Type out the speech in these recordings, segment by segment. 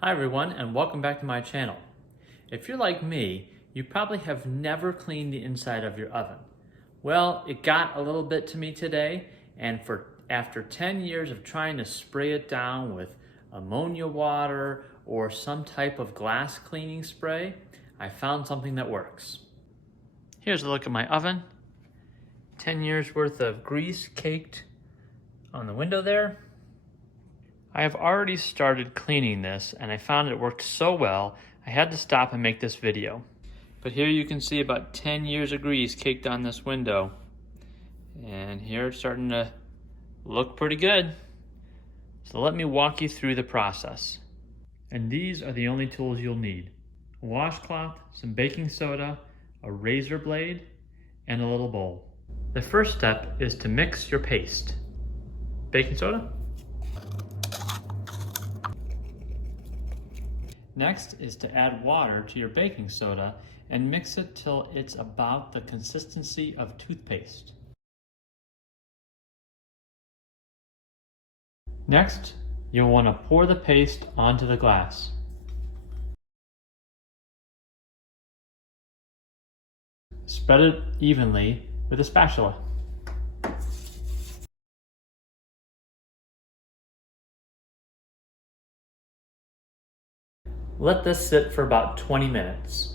Hi everyone, and welcome back to my channel. If you're like me, you probably have never cleaned the inside of your oven. Well, it got a little bit to me today, and after 10 years of trying to spray it down with ammonia water or some type of glass cleaning spray, I found something that works. Here's a look at my oven. 10 years worth of grease caked on the window there. I have already started cleaning this and I found it worked so well I had to stop and make this video. But here you can see about 10 years of grease caked on this window. And here it's starting to look pretty good. So let me walk you through the process. And these are the only tools you'll need. A washcloth, some baking soda, a razor blade, and a little bowl. The first step is to mix your paste. Baking soda. Next is to add water to your baking soda and mix it till it's about the consistency of toothpaste. Next, you'll want to pour the paste onto the glass. Spread it evenly with a spatula. Let this sit for about 20 minutes.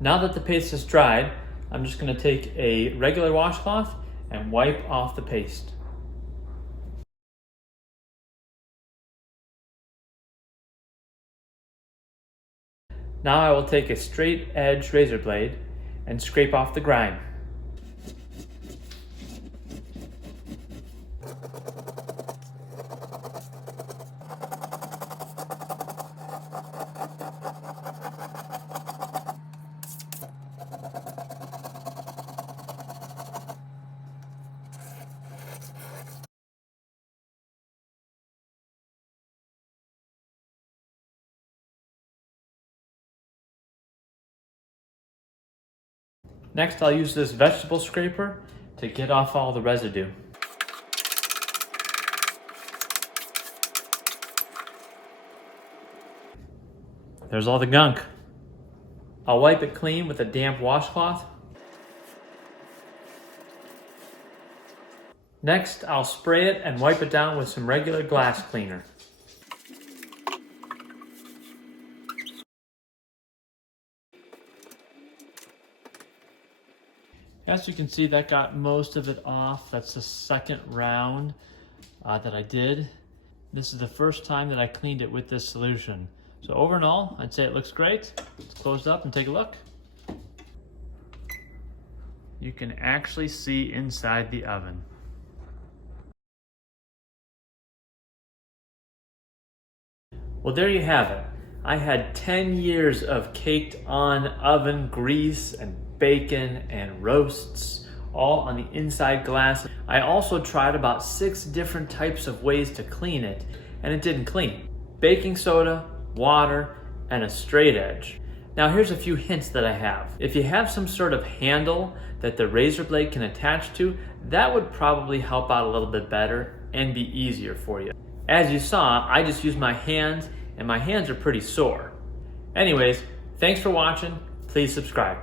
Now that the paste is dried, I'm just going to take a regular washcloth and wipe off the paste. Now I will take a straight edge razor blade and scrape off the grime. Next, I'll use this vegetable scraper to get off all the residue. There's all the gunk. I'll wipe it clean with a damp washcloth. Next, I'll spray it and wipe it down with some regular glass cleaner. As you can see, that got most of it off. That's the second round that I did. This is the first time that I cleaned it with this solution. So over and all, I'd say it looks great. Let's close it up and take a look. You can actually see inside the oven. Well, there you have it. I had 10 years of caked on oven grease and bacon and roasts, all on the inside glass. I also tried about 6 different types of ways to clean it, and it didn't clean. Baking soda, water, and a straight edge. Now here's a few hints that I have. If you have some sort of handle that the razor blade can attach to, that would probably help out a little bit better and be easier for you. As you saw, I just used my hands, and my hands are pretty sore. Anyways, thanks for watching. Please subscribe.